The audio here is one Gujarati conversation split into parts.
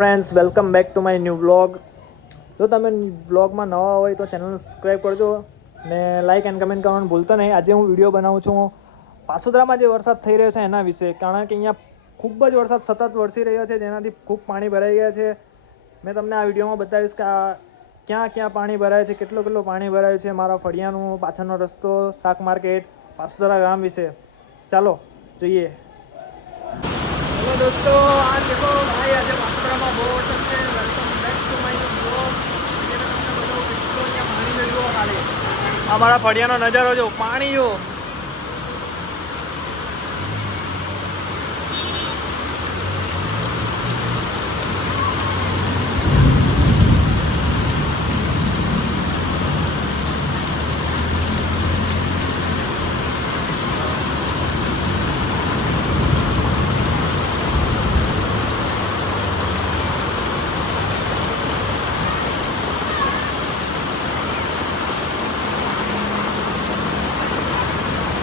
Friends, welcome back to my new vlog. જો તમે વ્લોગમાં નવા હોય તો ચેનલ સબસ્ક્રાઈબ કરજો ને લાઇક એન્ડ કમેન્ટ કરવાનું ભૂલતો નહીં. આજે હું વિડીયો બનાવું છું પાસોદરામાં જે વરસાદ થઈ રહ્યો છે એના વિશે, કારણ કે અહીંયા ખૂબ જ વરસાદ સતત વરસી રહ્યો છે, જેનાથી ખૂબ પાણી ભરાઈ ગયા છે. મેં તમને આ વિડીયોમાં બતાવીશ કે ક્યાં ક્યાં પાણી ભરાય છે, કેટલું પાણી ભરાયું છે, મારા ફળિયાનું પાછળનો રસ્તો, શાક માર્કેટ, પાસોદરા ગામ વિશે. ચાલો જોઈએ. હેલો દોસ્તો, આ દેખો ભાઈ, આજે પાસોદરામાં બહુ વરસાદ છે. Welcome back to my blog. તમને બધો કેટલો અહીંયા પાણી જોયો ખાલી. આ મારા ફળિયાનો નજારો જો, પાણી જો.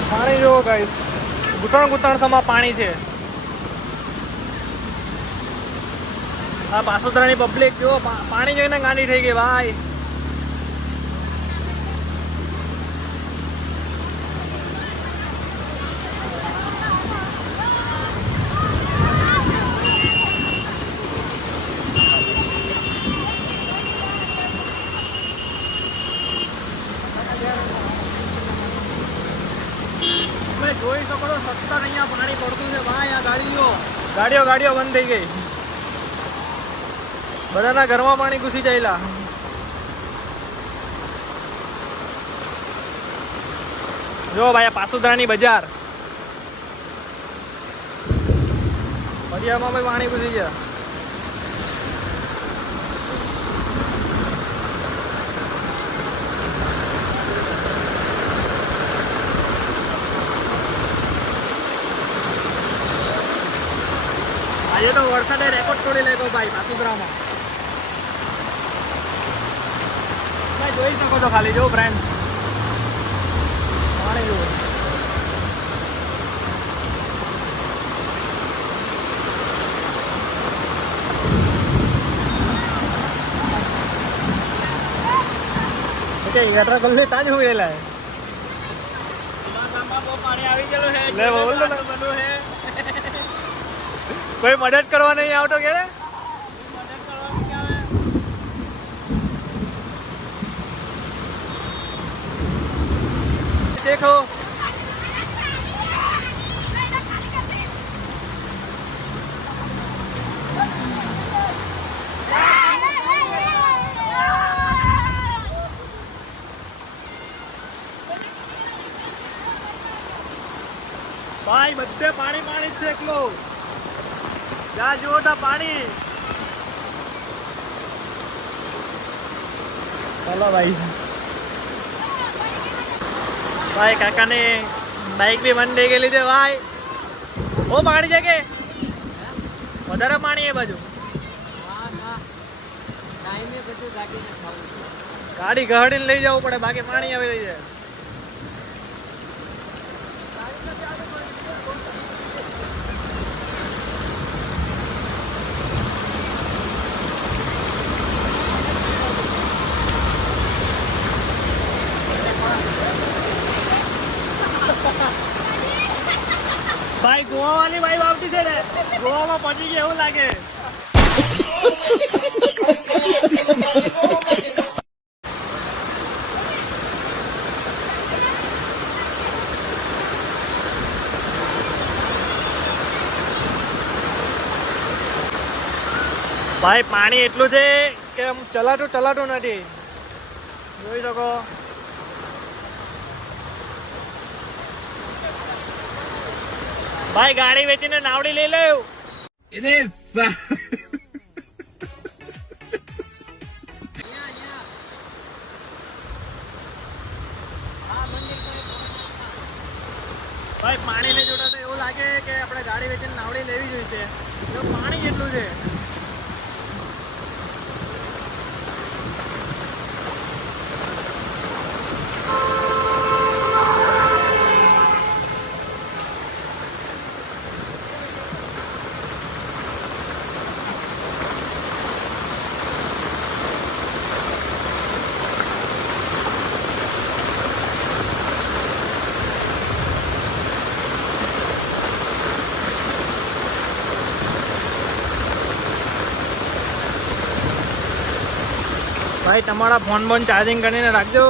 પાણી જો ગાઈસ, ઘૂંટણ સમા પાણી છે. આ પાસોદરાની પબ્લિક જો પાણી જોઈને ગાંડી થઈ ગઈ ભાઈ. તમે જોઈ શકો છો સતત અહીંયા પાણી પડતું છે ભાઈ. આ ગાડીઓ બંધ થઈ ગઈ. બધાના ઘરમાં પાણી ઘૂસી જાયેલા. જો ભાઈ, આ પાસોદરાની બજાર, બજારમાં ભાઈ પાણી ઘૂસી ગયા. આજે તો વરસાદે રેકોર્ડ તોડી લેતો ભાઈ પાસોદરામાં. તમે જોઈ શકો છો ખાલી, જો ફ્રેન્ડ્સ, પાણી જુઓ. ગટર ગલ્લે તાજ હું ગયેલા પાણી આવી ગયેલું છે. કોઈ મદદ કરવા નહીં આવતો કે દેખો. ભાઈ બધે પાણી જ છે એકલું. જ્યાં જુઓ ત્યાં પાણી. ચાલો ભાઈ, કાકાને બાઈક બી બંધ થઈ ગયેલી છે ભાઈ. બહુ પાણી છે કે વધારે પાણી એ બાજુ? ગાડી ગહડીને લઈ જવું પડે, બાકી પાણી આવી રહી છે. ભાઈ ગોવાવાળી ભાઈ આવતી છે ને, ગોવામાં પહોંચી ગયા એવું લાગે. ભાઈ પાણી એટલું છે કે આમ ચલાતું નથી. જોઈ શકો. ભાઈ ગાડી વેચીને નાવડી લઈ લેવું. ભાઈ પાણીને જોતા તો એવું લાગે કે આપણે ગાડી વેચીને નાવડી લેવી જોઈશે. પાણી કેટલું છે. ભાઈ તમારા ફોન ચાર્જિંગ કરીને રાખજો.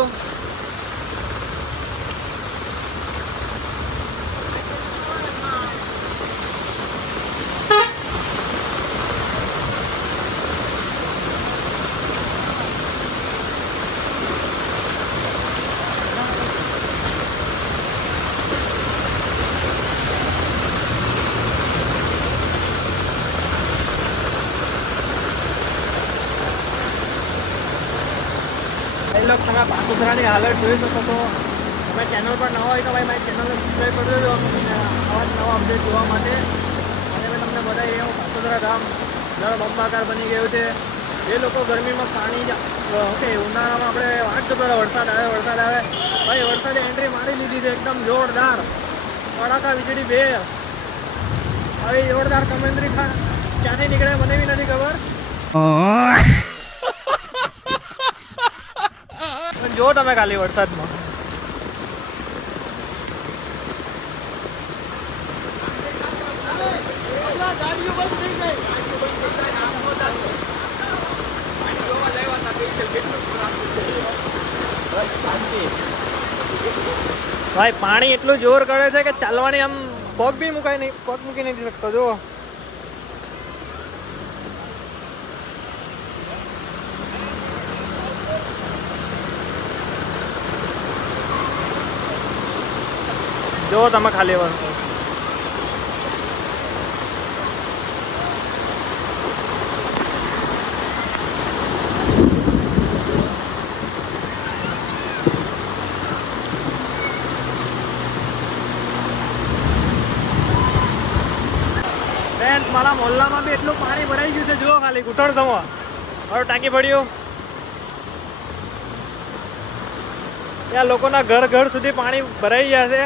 लोग તમે પાસુદરાની હાલત જોઈ શકો છો. તમે ચેનલ પર નવા હોય તો ભાઈ મારી ચેનલને સબસ્ક્રાઈબ કરી દેજો આવા નવા અપડેટ જોવા માટે. અને મેં તમને બતાવી હું પાસુદરા ગામ જળબંબાકાર બની ગયું છે. એ લોકો ગરમીમાં પાણી ઓકે ઉનાળામાં આપણે વાત કરતા હતા વરસાદ આવે ભાઈ વરસાદે એન્ટ્રી મારી લીધી છે એકદમ જોરદાર. કડાકા વીજળી બે આવી જોરદાર કમેન્ટ્રી ક્યાંથી નીકળે મને બી નથી ખબર. જો તમે ખાલી વરસાદમાં ભાઈ પાણી એટલું જોર કરે છે કે ચાલવાની આમ પગ બી મૂકી નથી શકતો. જો જો તમે ખાલી વસ્તુ મારા મોહલ્લામાં બી એટલું પાણી ભરાઈ ગયું છે. જુઓ ખાલી ઘૂંટણ સમા હવે ટાંકી પડ્યું. ત્યાં લોકોના ઘર સુધી પાણી ભરાઈ ગયા છે.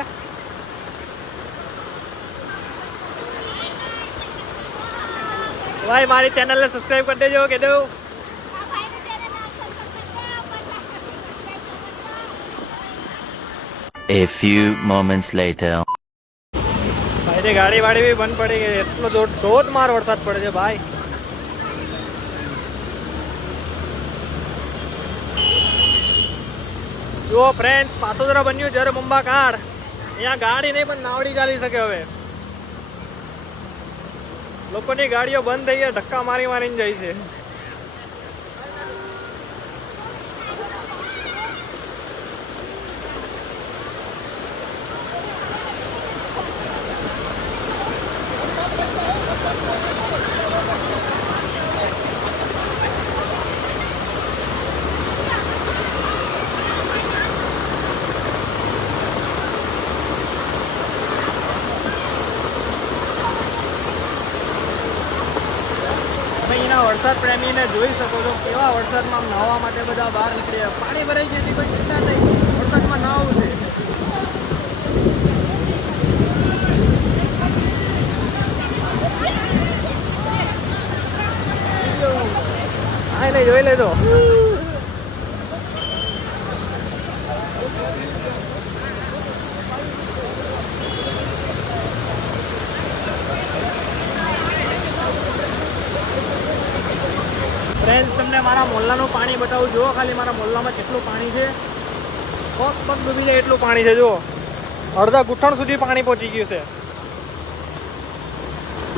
ભાઈ મારી ચેનલને સબસ્ક્રાઇબ કરી દેજો કે દઉં. A few moments later. ભાઈ ગાડી વાડી બી બંધ પડી ગઈ. એટલો ધોધમાર વરસાદ પડે છે ભાઈ. જુઓ ફ્રેન્ડ્સ પાસોદરા બન્યું જળબંબાકાર. અહીંયા ગાડી નહીં પણ નાવડી ચાલી શકે હવે. લોકોની ગાડીઓ બંધ થઈ ગયા ધક્કા મારીને જાય છે. વરસાદ પ્રેમીને જોઈ શકો છો કેવા વરસાદમાં નહાવા માટે બધા બહાર નીકળ્યા. પાણી ભરાઈ ગયું કોઈ ચિંતા નહીં, વરસાદમાં નહાવું છે. હા નહીં જોઈ લેજો. ફ્રેન્ડ્સ તમને મારા મોહલ્લાનું પાણી બતાવું. જુઓ ખાલી મારા મોહલ્લામાં કેટલું પાણી છે. પગ ડૂબી જાય એટલું પાણી છે. જુઓ અડધા ઘૂંટણ સુધી પાણી પહોંચી ગયું છે.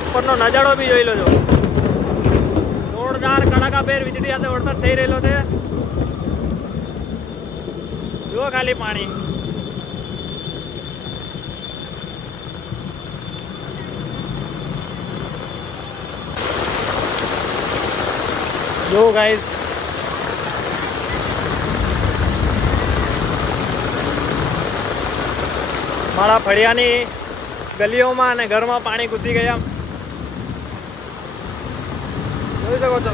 ઉપરનો નજારો બી જોઈ લેજો. જોરદાર કડાકાભેર વીજળી સાથે વરસાદ થઈ રહેલો છે. જુઓ ખાલી પાણી. જો ગાઈસ મારા ફળિયાની ગલીઓમાં અને ઘરમાં પાણી ઘૂસી ગયા જોઈ શકો છો.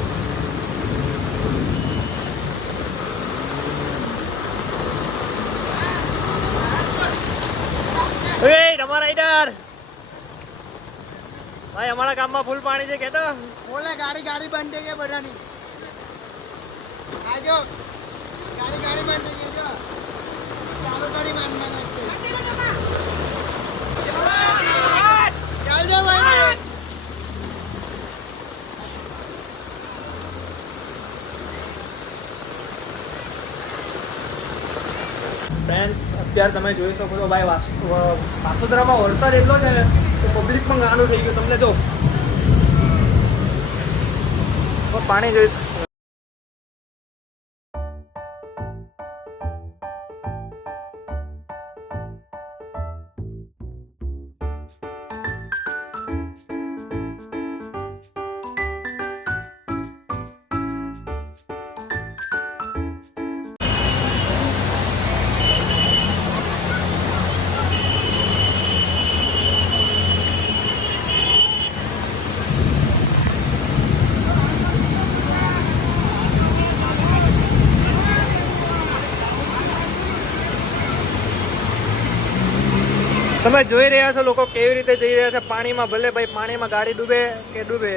તમારા રાઈડર ભાઈ અમારા ગામમાં ફૂલ પાણી છે. કેતો બોલે ગાડી બંધ થઈ ગઈ બધાની. આજો ગાડી બંધ થઈ ગઈ. જો ચાલુ કરી માનના નાખે. ચાલજો ભાઈ. ફ્રેન્ડ્સ અત્યારે તમે જોઈ શકો છો ભાઈ વાસોદરામાં વરસાદ એટલો છે ને તો પબ્લિક પણ ગાંડું થઈ ગયું. તમને જો પાણી જોઈ શકો. તમે જોઈ રહ્યા છો લોકો કેવી રીતે જઈ રહ્યા છે પાણીમાં. ભલે ભાઈ પાણીમાં ગાડી ડૂબે કે ડૂબે.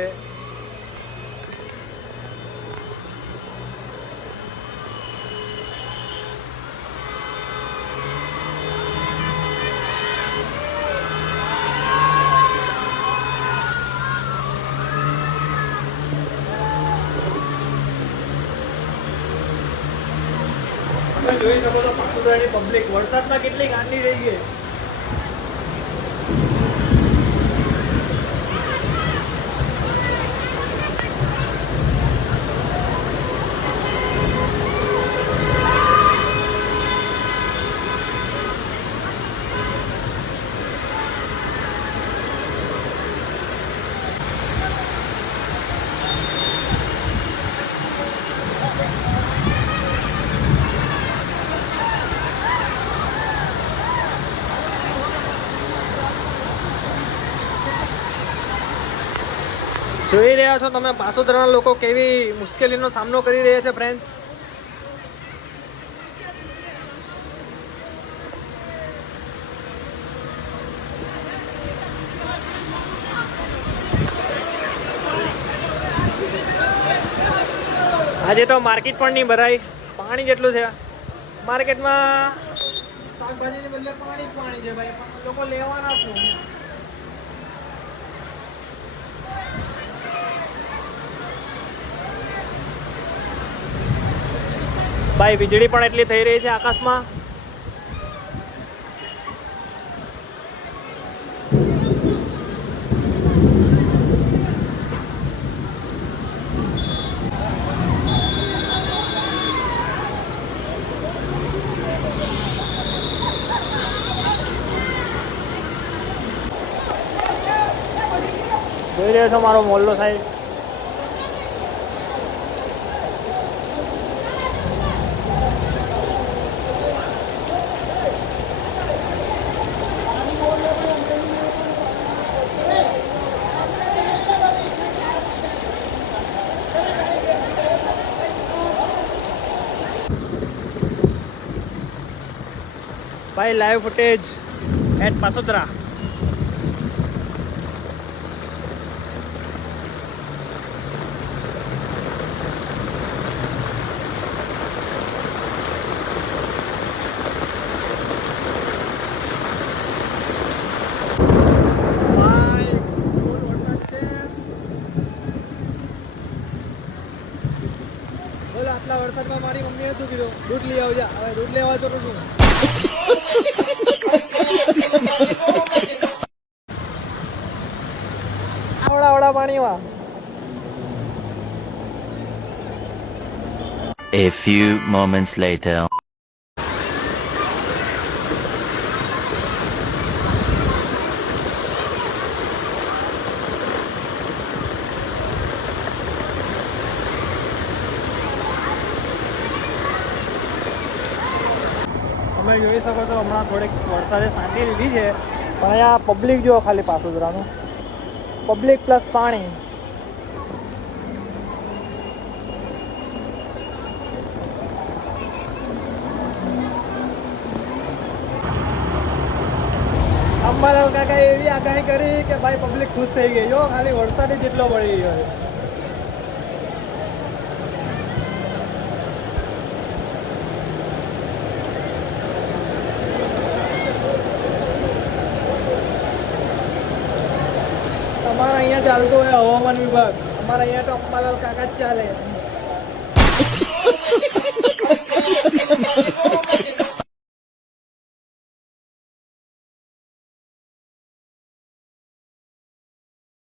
તમે જોઈ શકો છો પાસોદરાની પબ્લિક વરસાદમાં કેટલી ગાંડી રહી છે. જોઈ રહ્યા છો તમે પાસોદરાના લોકો કેવી મુશ્કેલીનો સામનો કરી રહ્યા છે ફ્રેન્ડ્સ. આજે તો માર્કેટ પણ નહીં ભરાય, પાણી જેટલું છે માર્કેટમાં. શાકભાજીને બદલે પાણી જ પાણી છે ભાઈ. લોકો લેવાના શું? ભાઈ વીજળી પણ એટલી થઈ રહી છે આકાશમાં. જોઈ રહ્યો છો મારો મોહલ્લો સાહેબ. ભાઈ લાઈવ ફૂટેજ એટ પાસોદરા. આટલા વરસાદમાં મારી મમ્મીએ શું કીધું, દૂધ લઈ આવજા. હવે દૂધ લેવા તો છું. આવડા પાણીમાં. A few moments later. તમે જોઈ શકો છો હમણાં થોડીક વરસાદે શાંતિ લીધી છે, પણ અહીંયા પબ્લિક જુઓ ખાલી પાસોદરાનું. પબ્લિક પ્લસ પાણી. અંબાલાલ કાકાએ એવી આગાહી કરી કે ભાઈ પબ્લિક ખુશ થઈ ગઈ. જો ખાલી વરસાદ જ એટલો પડી ગયો છે. અમારા અહીંયા ચાલતો હોય હવામાન વિભાગ. અમારા અહીંયા તો અંબાલાલ કાકા જ ચાલે.